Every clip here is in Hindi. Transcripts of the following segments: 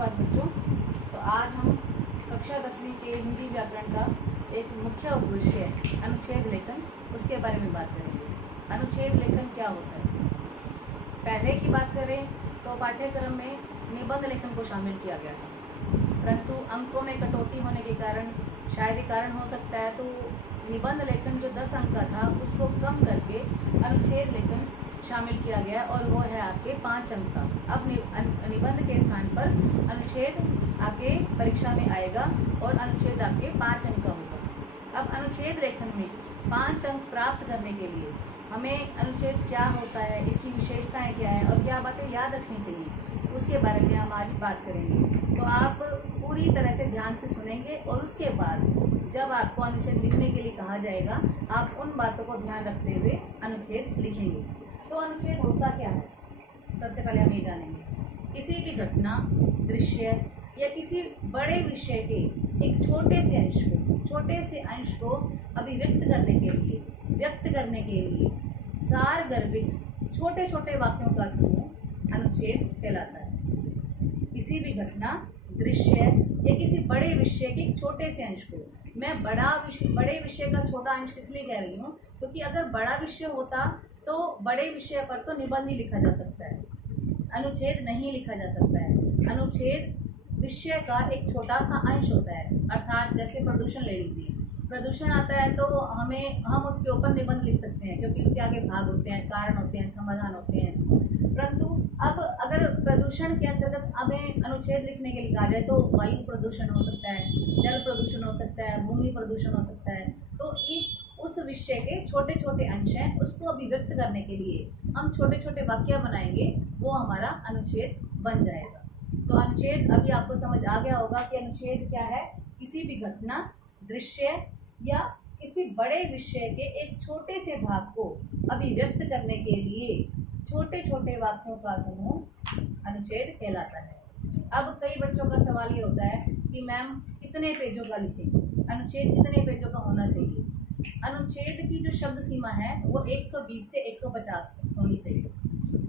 धन्यवाद बच्चों। तो आज हम कक्षा 10वीं के हिंदी व्याकरण का एक मुख्य उपविषय अनुच्छेद लेखन उसके बारे में बात करेंगे। अनुच्छेद लेखन क्या होता है? पहले की बात करें तो पाठ्यक्रम में निबंध लेखन को शामिल किया गया था, परंतु अंकों में कटौती होने के कारण शायद ये कारण हो सकता है, तो निबंध लेखन जो 10 अंक का था उसको कम करके अनुच्छेद लेखन शामिल किया गया और वो है आपके 5 अंक का। अब निबंध के स्थान पर अनुच्छेद आपके परीक्षा में आएगा और अनुच्छेद आपके 5 अंक का होगा। अब अनुच्छेद लेखन में 5 अंक प्राप्त करने के लिए हमें अनुच्छेद क्या होता है, इसकी विशेषताएं क्या है और क्या बातें याद रखनी चाहिए, उसके बारे में हम आज बात करेंगे। तो आप पूरी तरह से ध्यान से सुनेंगे और उसके बाद जब आपको अनुच्छेद लिखने के लिए कहा जाएगा, आप उन बातों को ध्यान रखते हुए अनुच्छेद लिखेंगे। तो अनुच्छेद होता क्या है, सबसे पहले हम ये जानेंगे। किसी भी घटना, दृश्य या किसी बड़े विषय के एक छोटे से अंश को अभिव्यक्त करने के लिए सार गर्भित छोटे छोटे वाक्यों का समूह अनुच्छेद कहलाता है। किसी भी घटना, दृश्य या किसी बड़े विषय के छोटे से अंश को, मैं बड़े विषय का छोटा अंश इसलिए कह रही हूँ क्योंकि अगर बड़ा विषय होता तो बड़े विषय पर तो निबंध ही लिखा जा सकता है, अनुच्छेद नहीं लिखा जा सकता है। अनुच्छेद विषय का एक छोटा सा अंश होता है, अर्थात जैसे प्रदूषण ले लीजिए। प्रदूषण आता है तो हम उसके ऊपर निबंध लिख सकते हैं क्योंकि उसके आगे भाग होते हैं, कारण होते हैं, समाधान होते हैं। परंतु अब अगर प्रदूषण के अंतर्गत हमें अनुच्छेद लिखने के लिए कहा जाए तो वायु प्रदूषण हो सकता है, जल प्रदूषण हो सकता है, भूमि प्रदूषण हो सकता है। तो उस विषय के छोटे छोटे अंश हैं, उसको अभिव्यक्त करने के लिए हम छोटे छोटे वाक्य बनाएंगे, वो हमारा अनुच्छेद बन जाएगा। तो अनुच्छेद अभी आपको समझ आ गया होगा कि अनुच्छेद क्या है। किसी भी घटना, दृश्य या किसी बड़े विषय के एक छोटे से भाग को अभिव्यक्त करने के लिए छोटे छोटे वाक्यों का समूह अनुच्छेद कहलाता है। अब कई बच्चों का सवाल ये होता है कि मैम कितने पेजों का लिखें, अनुच्छेद कितने पेजों का होना चाहिए? अनुच्छेद की जो शब्द सीमा है वो 120 से 150 होनी चाहिए।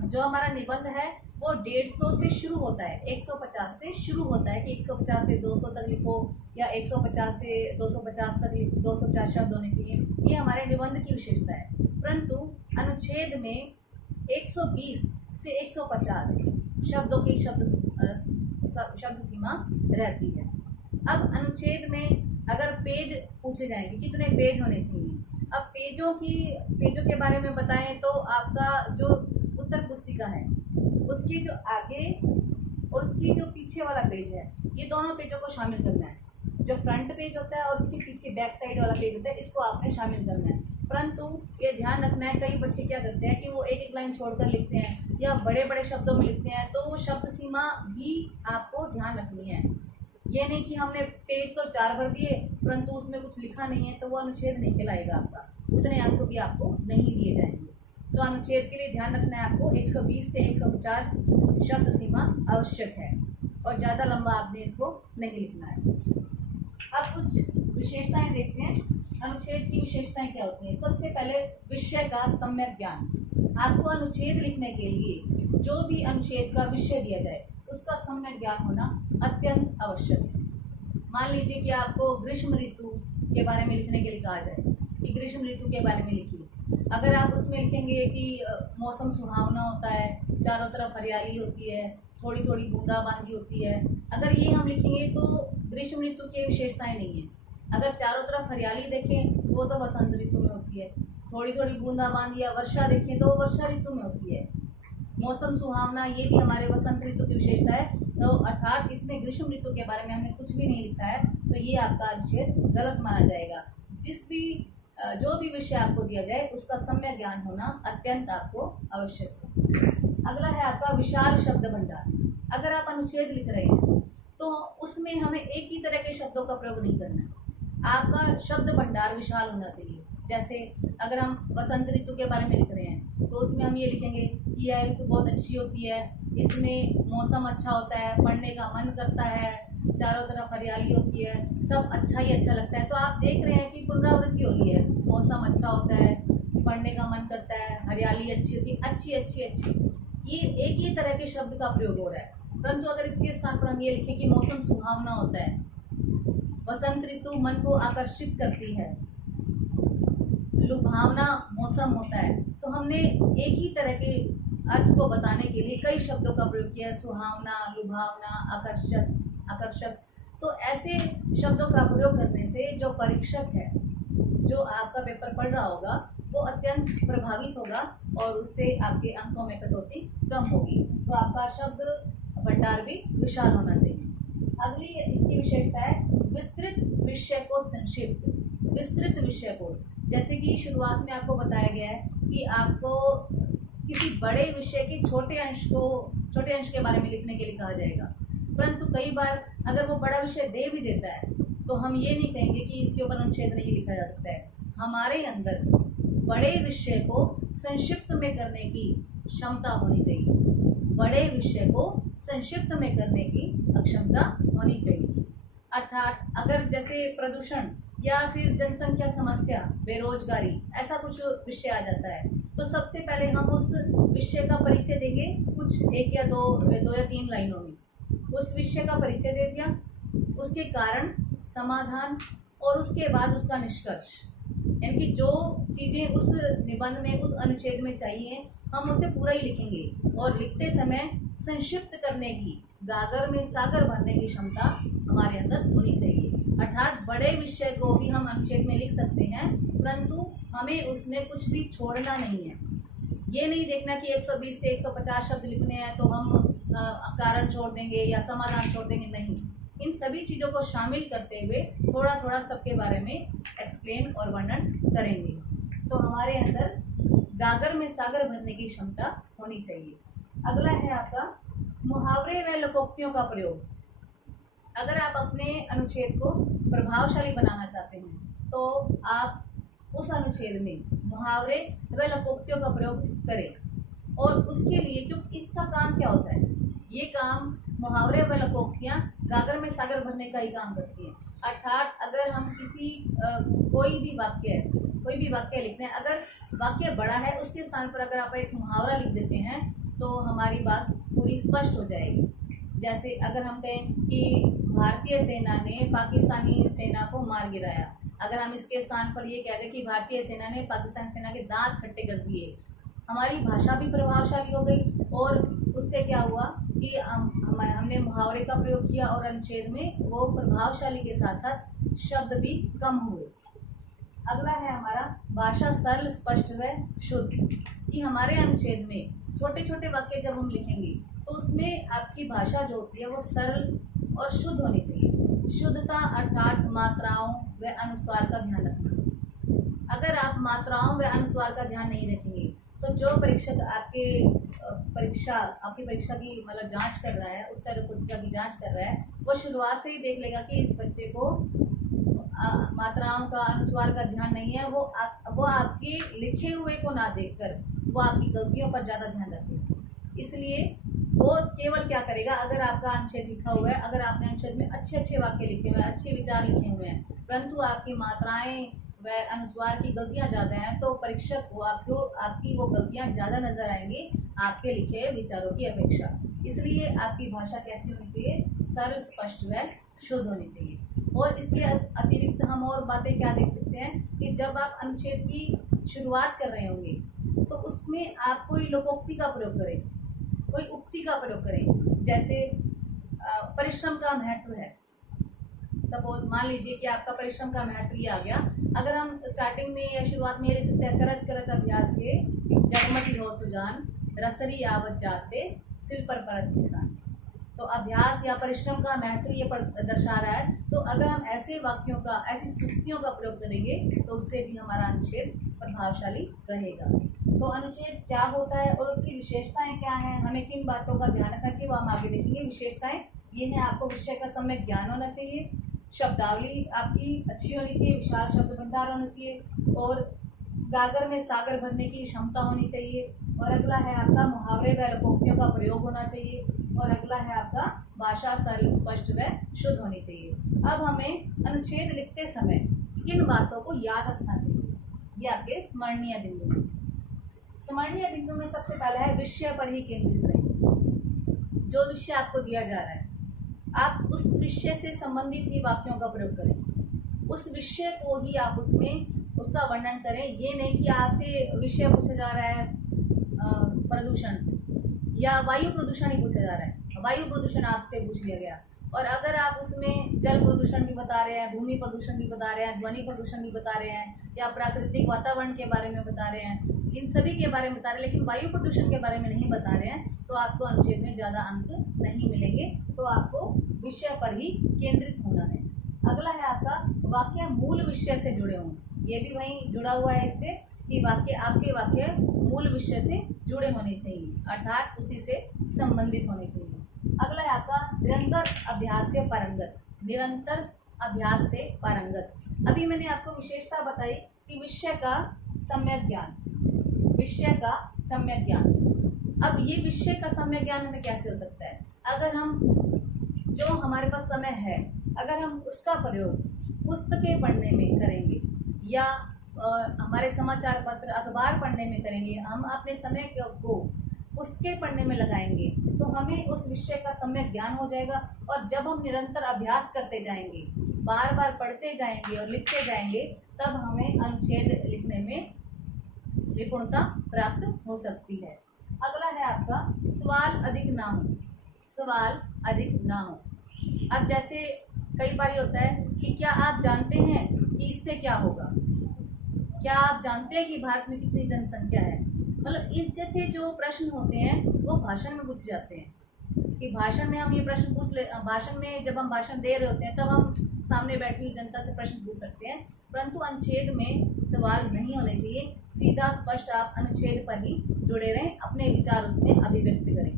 जो हमारा निबंध है वो 150 से शुरू होता है, 150 से शुरू होता है कि 150 से 200 तक लिखो या 150 से 250 तक 250 शब्द होने चाहिए। ये हमारे निबंध की विशेषता है। परंतु अनुच्छेद में 120 से 150 शब्दों की शब्द सीमा रहती है। अब अनुच्छेद में अगर पेज पूछे जाएंगे कितने पेज होने चाहिए, अब पेजों के बारे में बताएं तो आपका जो उत्तर पुस्तिका है उसके जो आगे और उसकी जो पीछे वाला पेज है, ये दोनों पेजों को शामिल करना है। जो फ्रंट पेज होता है और उसके पीछे बैक साइड वाला पेज होता है, इसको आपने शामिल करना है। परंतु ये ध्यान रखना है, कई बच्चे क्या करते हैं कि वो एक एक लाइन छोड़कर लिखते हैं या बड़े बड़े शब्दों में लिखते हैं, तो वो शब्द सीमा भी आपको ध्यान रखनी है। ये नहीं कि हमने पेज तो 4 भर दिए परंतु उसमें कुछ लिखा नहीं है तो वो अनुच्छेद नहीं कहलाएगा आपका, उतने अंक भी आपको नहीं दिए जाएंगे। तो अनुच्छेद के लिए ध्यान रखना है आपको 120 से 150 शब्द सीमा आवश्यक है और ज़्यादा लंबा आपने इसको नहीं लिखना है। अब कुछ विशेषताएं देखते हैं। अनुच्छेद की विशेषताएं क्या होती हैं? सबसे पहले विषय का सम्यक ज्ञान। आपको अनुच्छेद लिखने के लिए जो भी अनुच्छेद का विषय दिया जाए उसका सम्यक ज्ञान होना अत्यंत आवश्यक है। मान लीजिए कि आपको ग्रीष्म ऋतु के बारे में लिखने के लिए कहा जाए कि ग्रीष्म ऋतु के बारे में लिखिए। अगर आप उसमें लिखेंगे कि मौसम सुहावना होता है, चारों तरफ हरियाली होती है, थोड़ी थोड़ी बूंदाबांदी होती है, अगर ये हम लिखेंगे तो ग्रीष्म ऋतु की विशेषताएं नहीं है। अगर चारों तरफ हरियाली देखें वो तो वसंत ऋतु में होती है, थोड़ी थोड़ी बूंदाबांदी या वर्षा देखें तो वर्षा ऋतु में होती है, मौसम सुहावना ये भी हमारे वसंत ऋतु की विशेषता है। तो अर्थात इसमें ग्रीष्म ऋतु के बारे में हमने कुछ भी नहीं लिखा है तो ये आपका अनुच्छेद गलत माना जाएगा। जो भी विषय आपको दिया जाए उसका सम्यक ज्ञान होना अत्यंत आपको आवश्यक है। अगला है आपका विशाल शब्द भंडार। अगर आप अनुच्छेद लिख रहे हैं तो उसमें हमें एक ही तरह के शब्दों का प्रयोग नहीं करना है, आपका शब्द भंडार विशाल होना चाहिए। जैसे अगर हम वसंत ऋतु के बारे में लिख रहे हैं तो उसमें हम ये लिखेंगे कि यह ऋतु बहुत अच्छी होती है, इसमें मौसम अच्छा होता है, पढ़ने का मन करता है, चारों तरफ हरियाली होती है, सब अच्छा ही अच्छा लगता है। तो आप देख रहे हैं कि पुनरावृत्ति हो रही है, मौसम अच्छा होता है, पढ़ने का मन करता है, हरियाली अच्छी होती है, अच्छी अच्छी अच्छी, ये एक ही तरह के शब्द का प्रयोग हो रहा है। परंतु अगर इसके स्थान पर हम ये लिखें कि मौसम सुहावना होता है, वसंत ऋतु मन को आकर्षित करती है, लुभावना मौसम होता है, तो हमने एक ही तरह के अर्थ को बताने के लिए कई शब्दों का प्रयोग किया है, सुहावना, लुभावना, आकर्षक। तो ऐसे शब्दों का प्रयोग करने से जो परीक्षक है, जो आपका पेपर पढ़ रहा होगा, वो अत्यंत प्रभावित होगा और उससे आपके अंकों में कटौती कम होगी। तो आपका शब्द भंडार भी विशाल होना चाहिए। अगली इसकी विशेषता है विस्तृत विषय को संक्षिप्त। विस्तृत विषय को, जैसे कि शुरुआत में आपको बताया गया है कि आपको किसी बड़े विषय के छोटे अंश के बारे में लिखने के लिए कहा जाएगा, परंतु कई बार अगर वो बड़ा विषय दे भी देता है तो हम ये नहीं कहेंगे कि इसके ऊपर अनुच्छेद नहीं लिखा जा सकता है। हमारे अंदर बड़े विषय को संक्षिप्त में करने की क्षमता होनी चाहिए, बड़े विषय को संक्षिप्त में करने की अक्षमता होनी चाहिए। अर्थात अगर जैसे प्रदूषण या फिर जनसंख्या समस्या, बेरोजगारी, ऐसा कुछ विषय आ जाता है, तो सबसे पहले हम उस विषय का परिचय देंगे कुछ एक या दो या तीन लाइनों में। उस विषय का परिचय दे दिया, उसके कारण, समाधान और उसके बाद उसका निष्कर्ष, यानी कि जो चीज़ें उस निबंध में, उस अनुच्छेद में चाहिए, हम उसे पूरा ही लिखेंगे। और लिखते समय संक्षिप्त करने की, गागर में सागर भरने की क्षमता हमारे अंदर होनी चाहिए। अर्थात बड़े विषय को भी हम अनुच्छेद में लिख सकते हैं, परंतु हमें उसमें कुछ भी छोड़ना नहीं है। ये नहीं देखना कि 120 से 150 शब्द लिखने हैं तो हम कारण छोड़ देंगे या समाधान छोड़ देंगे, नहीं। इन सभी चीज़ों को शामिल करते हुए थोड़ा थोड़ा सबके बारे में एक्सप्लेन और वर्णन करेंगे, तो हमारे अंदर गागर में सागर भरने की क्षमता होनी चाहिए। अगला है आपका मुहावरे व लोकोक्तियों का प्रयोग। अगर आप अपने अनुच्छेद को प्रभावशाली बनाना चाहते हैं तो आप उस अनुच्छेद में मुहावरे व लोकोक्तियों का प्रयोग करें। और उसके लिए, क्योंकि इसका काम क्या होता है, ये काम मुहावरे व लोकोक्तियाँ गागर में सागर भरने का ही काम करती हैं। अर्थात अगर हम किसी कोई भी वाक्य लिखते हैं, अगर वाक्य बड़ा है उसके स्थान पर अगर आप एक मुहावरा लिख देते हैं तो हमारी बात पूरी स्पष्ट हो जाएगी। जैसे अगर हम कहें कि भारतीय सेना ने पाकिस्तानी सेना को मार गिराया, अगर हम इसके स्थान पर ये कह दें कि भारतीय सेना ने पाकिस्तानी सेना के दांत खट्टे कर दिए, हमारी भाषा भी प्रभावशाली हो गई और उससे क्या हुआ कि हमने मुहावरे का प्रयोग किया और अनुच्छेद में वो प्रभावशाली के साथ साथ शब्द भी कम हुए। अगला है हमारा भाषा सरल, स्पष्ट व शुद्ध। कि हमारे अनुच्छेद में छोटे छोटे वाक्य जब हम लिखेंगे तो उसमें आपकी भाषा जो होती है वो सरल और शुद्ध होनी चाहिए। शुद्धता अर्थात मात्राओं व अनुस्वार का ध्यान रखना। अगर आप मात्राओं व अनुस्वार का ध्यान नहीं रखेंगे तो जो परीक्षक आपकी परीक्षा की मतलब जांच कर रहा है, उत्तर पुस्तिका की जांच कर रहा है, वो शुरुआत से ही देख लेगा कि इस बच्चे को मात्राओं का, अनुस्वार का ध्यान नहीं है। वो आपके लिखे हुए को ना देखकर वो आपकी गलतियों पर ज़्यादा ध्यान रखेगा। इसलिए वो केवल क्या करेगा, अगर आपका अनुच्छेद लिखा हुआ है, अगर आपने अनुच्छेद में अच्छे वाक्य लिखे हुए हैं, अच्छे विचार लिखे हुए हैं, परंतु आपकी मात्राएं व अनुस्वार की गलतियां ज़्यादा हैं, तो परीक्षक को आपकी वो गलतियां ज़्यादा नजर आएंगी आपके लिखे विचारों की अपेक्षा। इसलिए आपकी भाषा कैसी होनी चाहिए, सरल, स्पष्ट व शुद्ध होनी चाहिए। और इसके अतिरिक्त हम और बातें क्या देख सकते हैं कि जब आप अनुच्छेद की शुरुआत कर रहे होंगे तो उसमें आप कोई लोकोक्ति का प्रयोग करें, कोई उक्ति का प्रयोग करें। जैसे परिश्रम का महत्व है, सपोज मान लीजिए कि आपका परिश्रम का महत्व ये आ गया। अगर हम स्टार्टिंग में या शुरुआत में ये लिख सकते हैं, करत करत अभ्यास के जगमती हो सुजान, रसरी आवत जाते सिर पर परत निशान। तो अभ्यास या परिश्रम का महत्व ये दर्शा रहा है। तो अगर हम ऐसे वाक्यों का, ऐसी सूक्तियों का प्रयोग करेंगे तो उससे भी हमारा अनुच्छेद प्रभावशाली रहेगा। तो अनुच्छेद क्या होता है और उसकी विशेषताएं क्या हैं, हमें किन बातों का ध्यान रखना चाहिए, वो हम आगे देखेंगे। विशेषताएं ये हैं, आपको विषय का सम्यक ज्ञान होना चाहिए, शब्दावली आपकी अच्छी होनी चाहिए, विशाल शब्द भंडार होना चाहिए और गागर में सागर भरने की क्षमता होनी चाहिए। और अगला है आपका मुहावरे व लोकोक्तियों का प्रयोग होना चाहिए। और अगला है आपका भाषा सरल, स्पष्ट व शुद्ध होनी चाहिए। अब हमें अनुच्छेद लिखते समय किन बातों को याद रखना चाहिए, ये आपके स्मरणीय बिंदु। स्मरणीय बिंदु में सबसे पहला है विषय पर ही केंद्रित रहें। जो विषय आपको दिया जा रहा है, आप उस विषय से संबंधित ही वाक्यों का प्रयोग करें। उस विषय को ही आप उसमें उसका वर्णन करें। ये नहीं कि आपसे विषय पूछा जा रहा है प्रदूषण या वायु प्रदूषण ही पूछा जा रहा है, वायु प्रदूषण आपसे पूछ लिया गया, और अगर आप उसमें जल प्रदूषण भी बता रहे हैं, भूमि प्रदूषण भी बता रहे हैं, ध्वनि प्रदूषण भी बता रहे हैं, या प्राकृतिक वातावरण के बारे में बता रहे हैं, इन सभी के बारे में बता रहे हैं, लेकिन वायु प्रदूषण के बारे में नहीं बता रहे हैं, तो आपको अनुच्छेद में ज़्यादा अंक नहीं मिलेंगे। तो आपको विषय पर ही केंद्रित होना है। अगला है आपका वाक्य मूल विषय से जुड़े हों। ये भी वहीं जुड़ा हुआ है इससे कि वाक्य आपके वाक्य मूल विषय से जुड़े होने चाहिए, अर्थात उसी से संबंधित होने चाहिए। अगला है आपका निरंतर अभ्यास से पारंगत। निरंतर अभ्यास से पारंगत। अभी मैंने आपको विशेषता बताई कि विषय का सम्यक ज्ञान, विषय का सम्यक ज्ञान। अब ये विषय का सम्यक ज्ञान हमें कैसे हो सकता है? अगर हम जो हमारे पास समय है, अगर हम उसका प्रयोग पुस्तकें पढ़ने में करेंगे या हमारे समाचार पत्र अखबार पढ़ने में करेंगे, हम अपने समय को पुस्तकें पढ़ने में लगाएंगे, तो हमें उस विषय का सम्यक ज्ञान हो जाएगा। और जब हम निरंतर अभ्यास करते जाएंगे, बार बार पढ़ते जाएंगे और लिखते जाएंगे, तब हमें अनुच्छेद लिखने में निपुणता प्राप्त हो सकती है। अगला है आपका सवाल अधिक ना हो। सवाल अधिक ना हो। अब जैसे कई बार होता है कि क्या आप जानते हैं कि इससे क्या होगा? क्या आप जानते हैं कि भारत में कितनी जनसंख्या है? मतलब इस जैसे जो प्रश्न होते हैं वो भाषण में पूछे जाते हैं कि भाषण में हम ये प्रश्न पूछ ले। भाषण में जब हम भाषण दे रहे होते हैं तब हम सामने बैठी हुई जनता से प्रश्न पूछ सकते हैं, परंतु अनुच्छेद में सवाल नहीं होने चाहिए। सीधा स्पष्ट आप अनुच्छेद पर ही जुड़े रहें, अपने विचार उसमें अभिव्यक्त करें।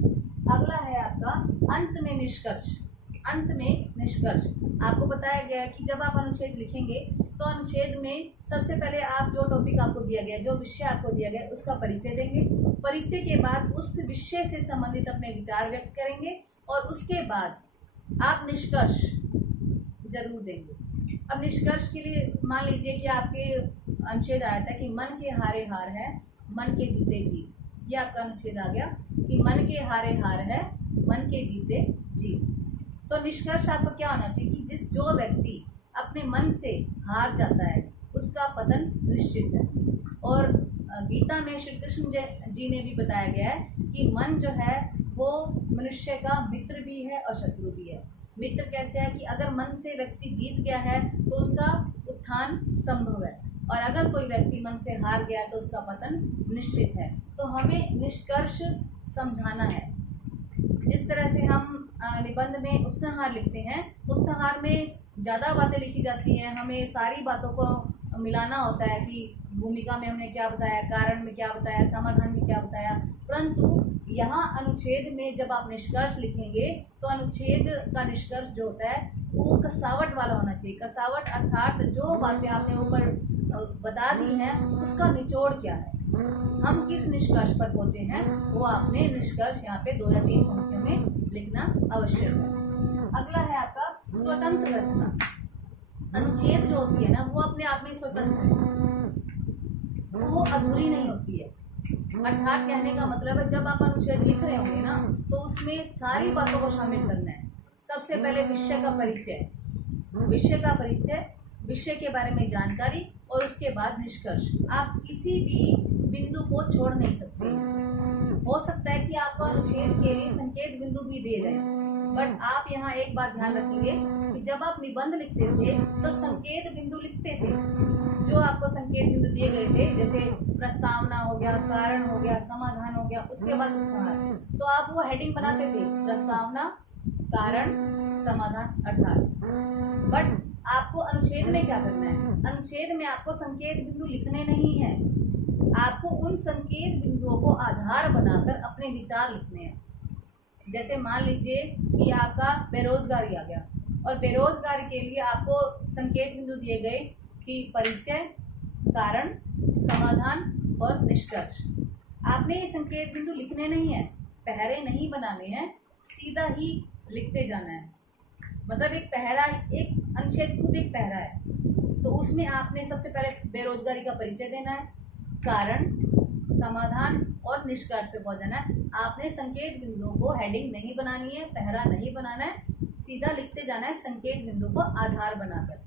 अगला है आपका अंत में निष्कर्ष। अंत में निष्कर्ष आपको बताया गया है कि जब आप अनुच्छेद लिखेंगे तो अनुच्छेद में सबसे पहले आप जो टॉपिक आपको दिया गया, जो विषय आपको दिया गया, उसका परिचय देंगे। परिचय के बाद उस विषय से संबंधित अपने विचार व्यक्त करेंगे और उसके बाद आप निष्कर्ष जरूर देंगे। अब निष्कर्ष के लिए मान लीजिए कि आपके अनुच्छेद आया था कि मन के हारे हार है, मन के जीते जीत। ये आपका अनुच्छेद आ गया कि मन के हारे हार है, मन के जीते जीत। तो निष्कर्ष आपका क्या होना चाहिए कि जो व्यक्ति अपने मन से हार जाता है उसका पतन निश्चित है। और गीता में श्री कृष्ण जी ने भी बताया गया है कि मन जो है वो मनुष्य का मित्र भी है और शत्रु भी है। मित्र कैसे है कि अगर मन से व्यक्ति जीत गया है तो उसका उत्थान संभव है, और अगर कोई व्यक्ति मन से हार गया तो उसका पतन निश्चित है। तो हमें निष्कर्ष समझाना है। जिस तरह से हम निबंध में उपसंहार लिखते हैं, उपसंहार में ज़्यादा बातें लिखी जाती हैं, हमें सारी बातों को मिलाना होता है कि भूमिका में हमने क्या बताया, कारण में क्या बताया, समाधान में क्या बताया। परंतु यहाँ अनुच्छेद में जब आप निष्कर्ष लिखेंगे तो अनुच्छेद का निष्कर्ष जो होता है वो कसावट वाला होना चाहिए। कसावट अर्थात जो बातें आपने ऊपर बता दी हैं उसका निचोड़ क्या है, हम किस निष्कर्ष पर पहुँचे हैं, वो आपने निष्कर्ष यहाँ पे 2 या 3 पंक्तियों में लिखना आवश्यक है। अगला है आपका स्वतंत्र रचना। अनुच्छेद जो होती है ना वो अपने आप में स्वतंत्र है, वो अधूरी नहीं होती है। अर्थात कहने का मतलब है जब आप अनुच्छेद लिख रहे होंगे ना तो उसमें सारी बातों को शामिल करना है। सबसे पहले विषय का परिचय, विषय का परिचय, विषय के बारे में जानकारी, और उसके बाद निष्कर्ष। आप किसी भी बिंदु को छोड़ नहीं सकते। हो सकता है कि आपको अनुच्छेद के लिए संकेत बिंदु भी दिए गए, बट आप यहाँ एक बात ध्यान रखेंगे कि जब आप निबंध लिखते थे तो संकेत बिंदु लिखते थे। जो आपको संकेत बिंदु दिए गए थे जैसे प्रस्तावना हो गया, कारण हो गया, समाधान हो गया, उसके बाद उपसंहार, तो आप वो हेडिंग बनाते थे, प्रस्तावना, कारण, समाधान अर्थात। बट आपको अनुच्छेद में क्या करना है? अनुच्छेद में आपको संकेत बिंदु लिखने नहीं है, आपको उन संकेत बिंदुओं को आधार बनाकर अपने विचार लिखने हैं। जैसे मान लीजिए कि आपका बेरोजगारी आ गया, और बेरोजगारी के लिए आपको संकेत बिंदु दिए गए कि परिचय, कारण, समाधान और निष्कर्ष। आपने ये संकेत बिंदु लिखने नहीं है, पहरे नहीं बनाने हैं, सीधा ही लिखते जाना है। मतलब एक पहरा, एक अनुच्छेद खुद एक पहरा है, तो उसमें आपने सबसे पहले बेरोजगारी का परिचय देना है, कारण, समाधान और निष्कर्ष पे पहुंच जाना है। आपने संकेत बिंदुओं को हेडिंग नहीं बनानी है, पहरा नहीं बनाना है, सीधा लिखते जाना है संकेत बिंदु को आधार बनाकर।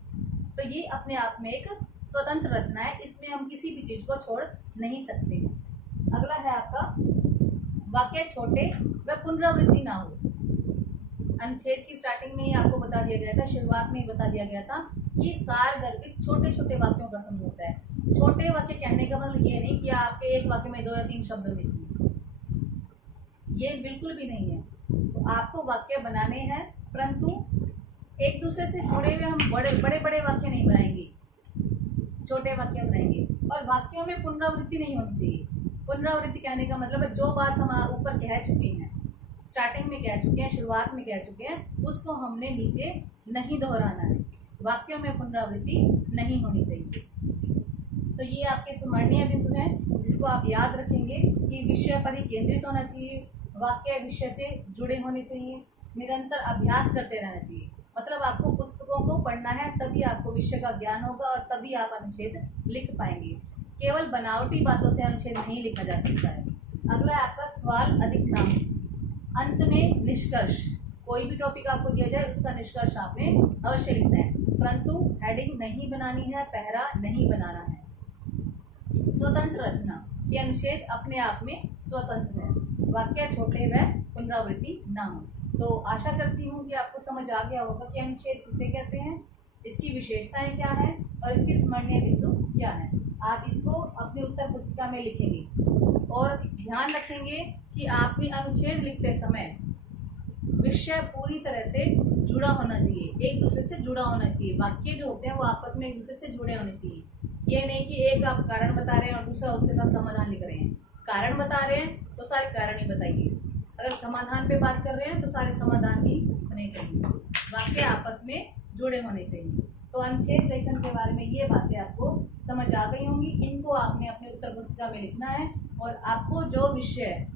तो ये अपने आप में एक स्वतंत्र रचना है, इसमें हम किसी भी चीज को छोड़ नहीं सकते। अगला है आपका वाक्य छोटे व पुनरावृत्ति ना हो। अनुच्छेद की स्टार्टिंग में ही आपको बता दिया गया था, शुरुआत में ही बता दिया गया था कि सार गर्भित छोटे छोटे वाक्यों का समूह होता है। छोटे वाक्य कहने का मतलब ये नहीं कि आपके एक वाक्य में 2 या 3 शब्द होने चाहिए, ये बिल्कुल भी नहीं है। तो आपको वाक्य बनाने हैं, परंतु एक दूसरे से जुड़े हुए हम बड़े बड़े वाक्य नहीं बनाएंगे, छोटे वाक्य बनाएंगे। और वाक्यों में पुनरावृत्ति नहीं होनी चाहिए। पुनरावृत्ति कहने का मतलब है जो बात हम ऊपर कह चुके हैं, स्टार्टिंग में कह चुके हैं, शुरुआत में कह चुके हैं, उसको हमने नीचे नहीं दोहराना है। वाक्यों में पुनरावृत्ति नहीं होनी चाहिए। तो ये आपके स्मरणीय बिंदु हैं जिसको आप याद रखेंगे कि विषय पर ही केंद्रित होना चाहिए, वाक्य विषय से जुड़े होने चाहिए, निरंतर अभ्यास करते रहना चाहिए। मतलब आपको पुस्तकों को पढ़ना है, तभी आपको विषय का ज्ञान होगा और तभी आप अनुच्छेद लिख पाएंगे। केवल बनावटी बातों से अनुच्छेद नहीं लिखा जा सकता है। अगला है आपका सवाल अधिक नाम। अंत में निष्कर्ष, कोई भी टॉपिक आपको दिया जाए उसका निष्कर्ष आपने अवश्य लिखना है, परंतु हेडिंग नहीं बनानी है, पहरा नहीं बनाना है। स्वतंत्र रचना, ये अनुच्छेद अपने आप में स्वतंत्र है। वाक्य छोटे व पुनरावृत्ति ना हो। तो आशा करती हूँ कि आपको समझ आ गया होगा कि अनुच्छेद किसे कहते हैं, इसकी विशेषताएं क्या है और इसकी स्मरणीय बिंदु क्या है। आप इसको अपनी उत्तर पुस्तिका में लिखेंगे और ध्यान रखेंगे कि आपने अनुच्छेद लिखते समय विषय पूरी तरह से जुड़ा होना चाहिए, एक दूसरे से जुड़ा होना चाहिए। वाक्य जो होते हैं वो आपस में एक दूसरे से जुड़े होने चाहिए। ये नहीं कि एक आप कारण बता रहे हैं और दूसरा उसके साथ समाधान लिख रहे हैं। कारण बता रहे हैं तो सारे कारण ही बताइए, अगर समाधान पे बात कर रहे हैं तो सारे समाधान ही होने चाहिए, वाक्य आपस में जुड़े होने चाहिए। तो अनुच्छेद लेखन के बारे में ये बातें आपको समझ आ गई होंगी। इनको आपने अपने उत्तर पुस्तिका में लिखना है और आपको जो विषय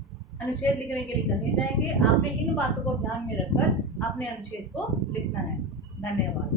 अनुच्छेद लिखने के लिए कहे जाएंगे, आपने इन बातों को ध्यान में रखकर अपने अनुच्छेद को लिखना है। धन्यवाद।